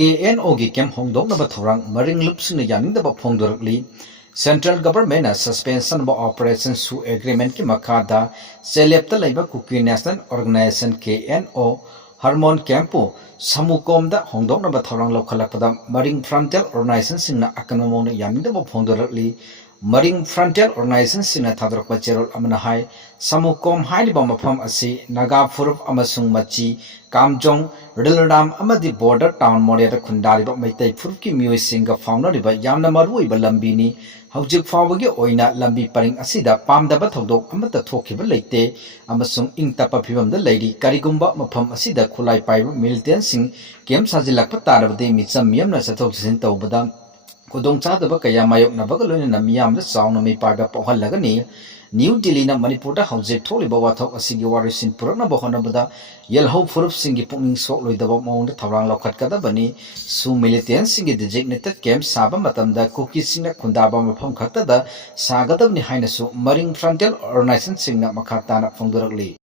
KNO gi kem hongdoknaba thorang maring lupsina yaningdaba fongdorkli Central Government suspension of operation su agreement ki makada selepta laiba kuki National Organization KNO Harmon Campo Samukomda hongdoknaba thorang lokhalakpada maring frontier organization singna akanamona yaningdaba fongdorkli Maring Frontier Organization singna thadrakpa cherol amana hai Samukom hailiba mafam asi Naga Furup amasung machi Kamjong Riladam amadi border town Moria Kundariba Maitai Furki Mui Singa Faunariba Yamna Marui Balambini Haujik Fawagi Oina Lambi Paring Asida Pamdaba Todok Amata Tokiba Late Amasung Ingtapa Pibam the Lady Karigumba Mafam Asida Kulai Pai Militan Sing Kem Sajilak Patara de Mitsam Miamna Satok Sinto Badam Kudong Chadaba Kaya Mayok Nabagalun and Miam the sound of me Paga Pohalagani, New Delhi na Manipura House Toliba Watok Asigi Waris in Purana Bohanabada, Yell Hope for Singi Punging Sok with the Mount Tarang Lokat Kadabani, Su Militan Singi designated camp Saba Matamda Cookie Sina Kundaba Pongkatada, Sagadam Nihinasu, Maring Frontier Organization Singna Makatana Fongdorkli.